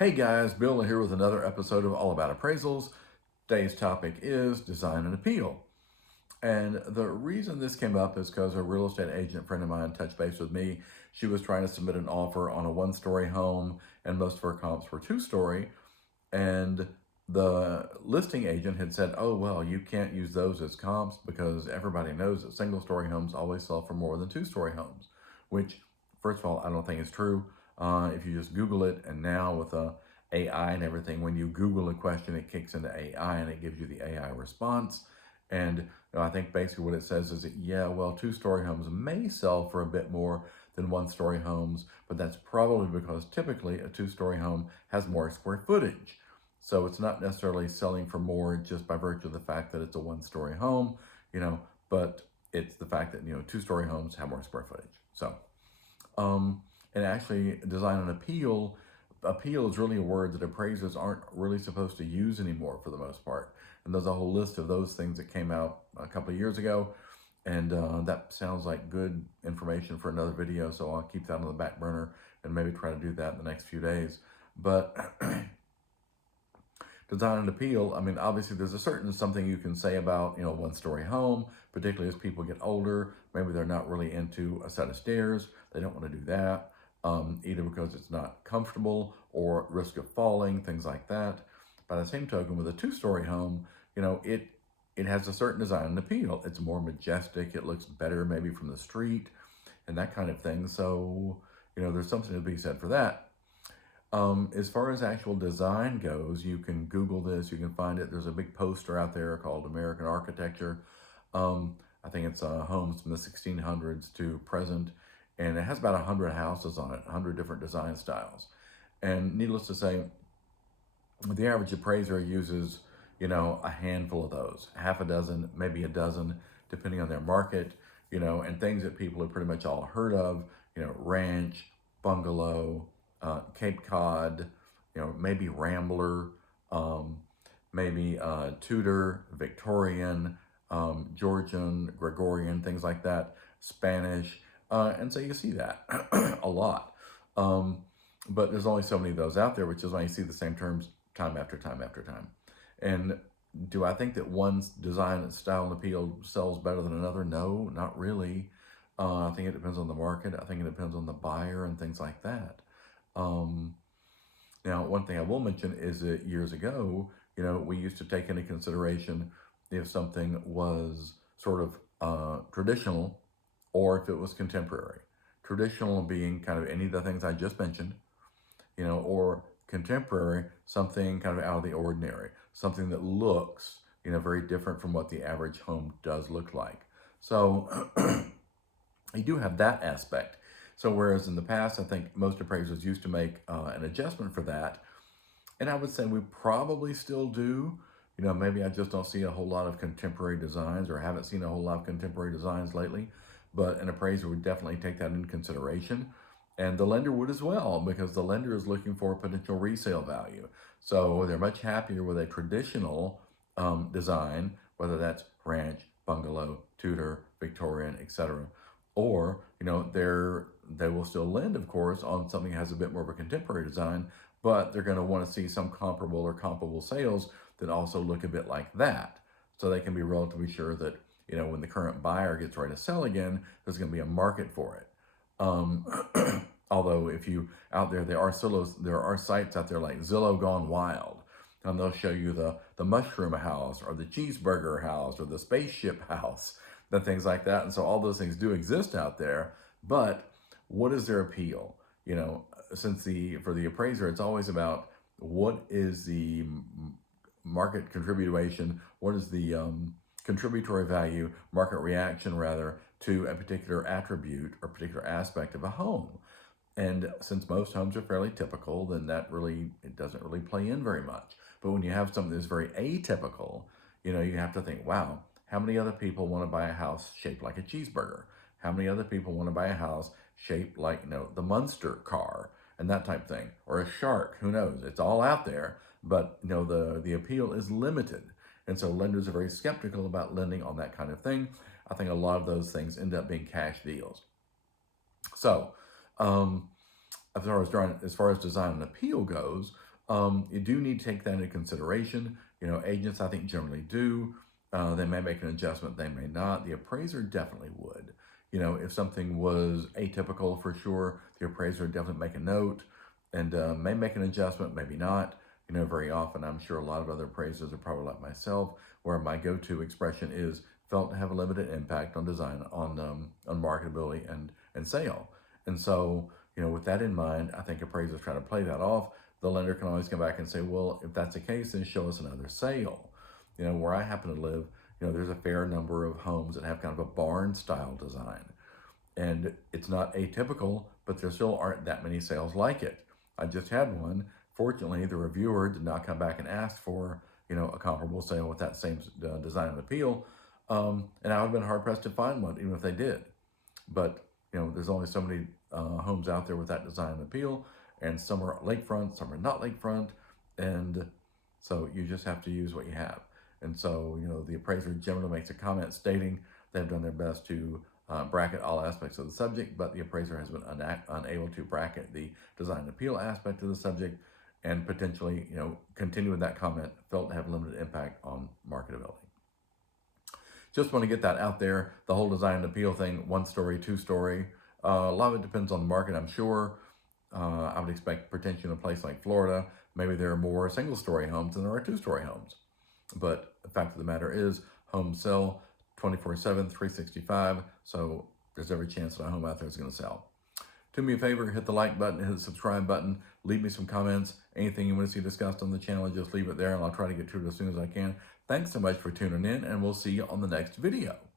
Hey guys, Bill here with another episode of All About Appraisals. Today's topic is design and appeal. And the reason this came up is because a real estate agent friend of mine touched base with me. She was trying to submit an offer on a one-story home, and most of her comps were two-story. And the listing agent had said, oh, well, you can't use those as comps because everybody knows that single-story homes always sell for more than two-story homes, which, first of all, I don't think is true. If you just Google it, and now with AI and everything, when you Google a question, it kicks into AI and it gives you the AI response. And I think basically what it says is that, yeah, well, two-story homes may sell for a bit more than one-story homes, but that's probably because typically a two-story home has more square footage. So it's not necessarily selling for more just by virtue of the fact that it's a one-story home, but it's the fact that, two-story homes have more square footage. So, and actually design and appeal is really a word that appraisers aren't really supposed to use anymore for the most part. And there's a whole list of those things that came out a couple of years ago. And that sounds like good information for another video. So I'll keep that on the back burner and maybe try to do that in the next few days. But design and appeal, I mean, obviously there's a certain something you can say about, one-story home, particularly as people get older. Maybe they're not really into a set of stairs. They don't want to do that, either because it's not comfortable or risk of falling, things like that. By the same token, with a two-story home, it has a certain design and appeal. It's more majestic. It looks better maybe from the street and that kind of thing. So, there's something to be said for that. As far as actual design goes, you can Google this, you can find it. There's a big poster out there called American Architecture. I think it's homes from the 1600s to present, and it has about 100 houses on it, 100 different design styles. And needless to say, the average appraiser uses, a handful of those, half a dozen, maybe a dozen, depending on their market, and things that people have pretty much all heard of, ranch, bungalow, Cape Cod, maybe Rambler, maybe Tudor, Victorian, Georgian, Gregorian, things like that, Spanish. And so you see that a lot. But there's only so many of those out there, which is why you see the same terms time after time after time. And do I think that one's design, style, and appeal sells better than another? No, not really. I think it depends on the market. I think it depends on the buyer and things like that. Now, one thing I will mention is that years ago, we used to take into consideration if something was sort of traditional or if it was contemporary. Traditional being kind of any of the things I just mentioned, or contemporary, something kind of out of the ordinary, something that looks, very different from what the average home does look like. So you do have that aspect. So whereas in the past, I think most appraisers used to make an adjustment for that, and I would say we probably still do. Maybe I just don't see a whole lot of contemporary designs or haven't seen a whole lot of contemporary designs lately, but an appraiser would definitely take that into consideration. And the lender would as well, because the lender is looking for potential resale value. So they're much happier with a traditional design, whether that's ranch, bungalow, Tudor, Victorian, etc. Or, they will still lend, of course, on something that has a bit more of a contemporary design, but they're going to want to see some comparable sales that also look a bit like that. So they can be relatively sure that, when the current buyer gets ready to sell again, there's going to be a market for it. Although if you out there, there are sites out there like Zillow Gone Wild, and they'll show you the mushroom house or the cheeseburger house or the spaceship house and things like that. And so all those things do exist out there, but what is their appeal? Since for the appraiser, it's always about what is the market contribution, what is the contributory value, market reaction rather, to a particular attribute or particular aspect of a home. And since most homes are fairly typical, then it doesn't really play in very much. But when you have something that's very atypical, you have to think, wow, how many other people want to buy a house shaped like a cheeseburger? How many other people want to buy a house shaped like, the Munster car and that type of thing? Or a shark, who knows? It's all out there, but, the appeal is limited. And so lenders are very skeptical about lending on that kind of thing. I think a lot of those things end up being cash deals. So, as far as design and appeal goes, you do need to take that into consideration. Agents, I think, generally do. They may make an adjustment, they may not. The appraiser definitely would. If something was atypical, for sure, the appraiser would definitely make a note and may make an adjustment, maybe not. Very often, I'm sure a lot of other appraisers are probably like myself, where my go-to expression is felt to have a limited impact on design, on marketability and sale. And so, with that in mind, I think appraisers try to play that off. The lender can always come back and say, well, if that's the case, then show us another sale. Where I happen to live, there's a fair number of homes that have kind of a barn style design. And it's not atypical, but there still aren't that many sales like it. I just had one. Fortunately, the reviewer did not come back and ask for, a comparable sale with that same design and appeal. And I would have been hard pressed to find one, even if they did. But, there's only so many homes out there with that design and appeal, and some are lakefront, some are not lakefront. And so you just have to use what you have. And so, the appraiser generally makes a comment stating they've done their best to bracket all aspects of the subject, but the appraiser has been unable to bracket the design and appeal aspect of the subject, and potentially, continue with that comment, felt to have limited impact on marketability. Just want to get that out there. The whole design and appeal thing, 1-story, 2-story, a lot of it depends on the market, I'm sure. I would expect potentially in a place like Florida, maybe there are more single-story homes than there are 2-story homes. But the fact of the matter is, homes sell 24/7, 365, so there's every chance that a home out there is going to sell. Do me a favor, hit the like button, hit the subscribe button, leave me some comments. Anything you want to see discussed on the channel, just leave it there, and I'll try to get to it as soon as I can. Thanks so much for tuning in, and we'll see you on the next video.